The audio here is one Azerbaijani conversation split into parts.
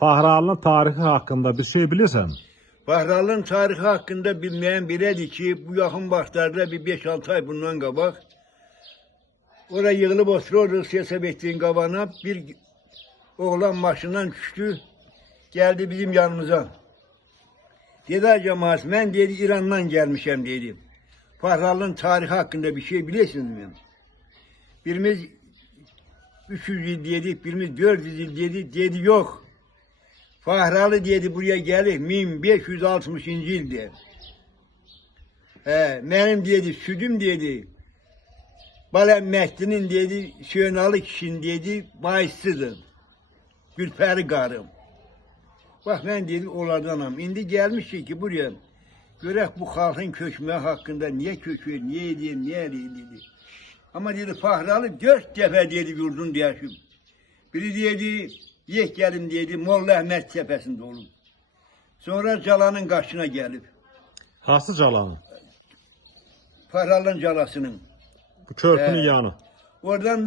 Fahralının tarihi hakkında bir şey bilirsən? Fahralının tarihi hakkında bilmeyen bilədir ki, bu yaxın vaxtlarda bir 5-6 ay bundan qabaq oraya yığılıb oturuyoruz hesab ettiğin qabana bir oğlan maşından düştü, geldi bizim yanımıza. Dedi cemaat, mən dedi İrandan gelmişəm dedi. Fahralının tarihi hakkında bir şey bilirsiniz mi? Birimiz 300 yıl dedik, birimiz 400 yıl dedi, dedi yok. Fahralı dedi buraya gelir 1560. yıldır. Benim dedi südüm dedi. Balem Mehdi'nin dedi Sönalı kişinin dedi bayısıdır. Gülperi karım. Bak ben dedi onlardanam. İndi gelmişik ki buraya. Görək bu halkın köçme hakkında niye köçüyor, niye ediyor, niye ediyor dedi. Ama dedi Fahralı 4 defa dedi yurdun değişim. Biri dedi yek gelim dedi Molla Ahmet tepesinde olur. Sonra Calanın karşına gelip. Hansı Calanın? Fahralı'nın Calasının. Bu körpünün yanı. Oradan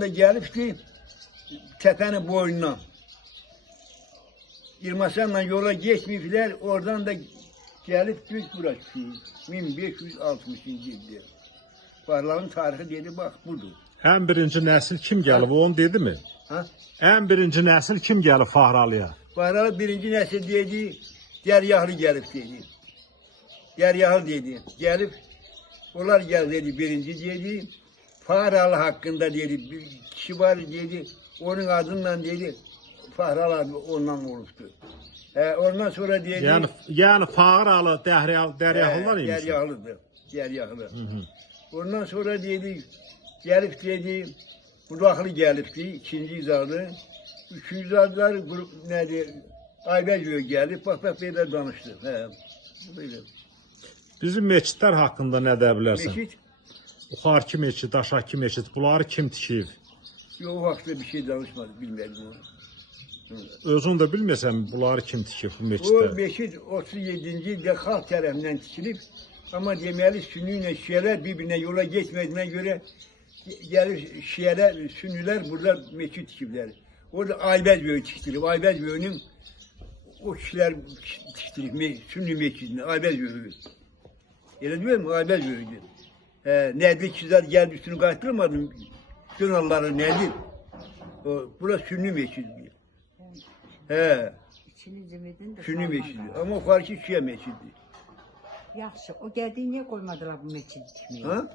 da gelip ki tepenin boynuna. İrmasan'la yola geçmeyipler, oradan da gelip düz burası 1560. yıldır. Fahralı'nın tarihi dedi bak budur. En birinci nesil kim gelip onu dedi mi? Ha? En birinci nesil kim gelip Fahralı'ya? Fahralı birinci nesil dedi, Deryahlı gelip dedi. Deryahlı dedi, gelip, onlar gel dedi birinci dedi. Fahralı hakkında dedi, bir kişi var dedi, onun adından dedi, Fahralı abi ondan oluştu. Ondan sonra dedi... Yani Fahralı, Deryahlılar iyiymiş. Deryahlıdır, Deryahlı. Ondan sonra dedi, gelip dedi, Budaklı gelipti, ikinci izarlı. Üçüncü izarlılar nedir? Aybəgöy gelip, bak böyle danıştı. Böyle. Bizim meçidlər haqqında nə deyə bilərsən? Meçid? Uxarki meçid, aşağıki meçid, bunları kim tikib? Yok o vaxtda bir şey danışmadı, bilmedim onu. Özün də bilməsən bunları kim tikib bu O meçidləri? meçid 37. ildə xalq tərəfindən tikilib. Ama deməli Sünni ilə Şiələr bir-birinə yola geçmediğine göre gelir Şiələr, Sünnilər burada meçid tikiblər. Orada Aybəgöy tikdirib. Aybəgöy'ün o kişiler tikdirib Sünni meçidini, Aybəgöy'ü. Elə deyil mi? Aybəgöy'dü. Nədir kişiler geldi üstünü qaytırmadım. Dönalları nədir? Burası Sünni meçidi. Sünni meçidi. Ama o farkı Şiə meçidi. Yaxşı, o gəldiyi niyə qoymadılar bu meçidi tikməyə? Ha?